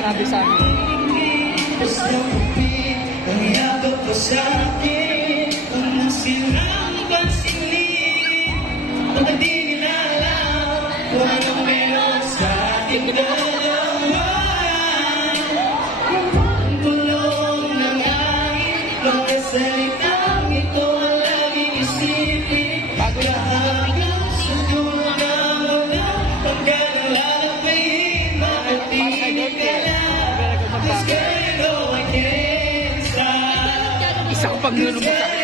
sinabi sa amin. Ang yakap ko sa akin, ang nasirang pansinin, ang di nila alam kung anong meron sa ating dalawa. Ang tulong ng hangin, mga salitang ito ang laging isipin. Kahapon sa dulo ng ulan, hanggang ang lalapihin, makatingin ka lang. This girl, you know I can't stop. Isa ko pag nilulubog sa akin.